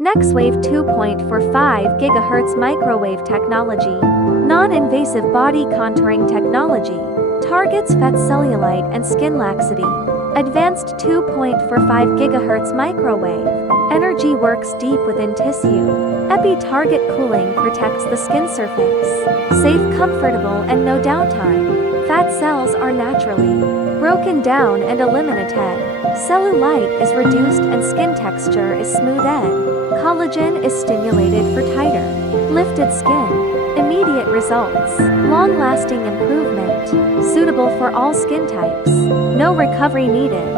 NEXWAVE 2.45 GHz microwave technology, non-invasive body contouring technology, targets fat, cellulite and skin laxity. Advanced 2.45 GHz microwave, energy works deep within tissue. Epi-target cooling protects the skin surface. Safe, comfortable and no downtime. Fat cells are naturally broken down and eliminated. Cellulite is reduced and skin texture is smoothed. Collagen is stimulated for tighter, lifted skin. Immediate results. Long-lasting improvement. Suitable for all skin types. No recovery needed.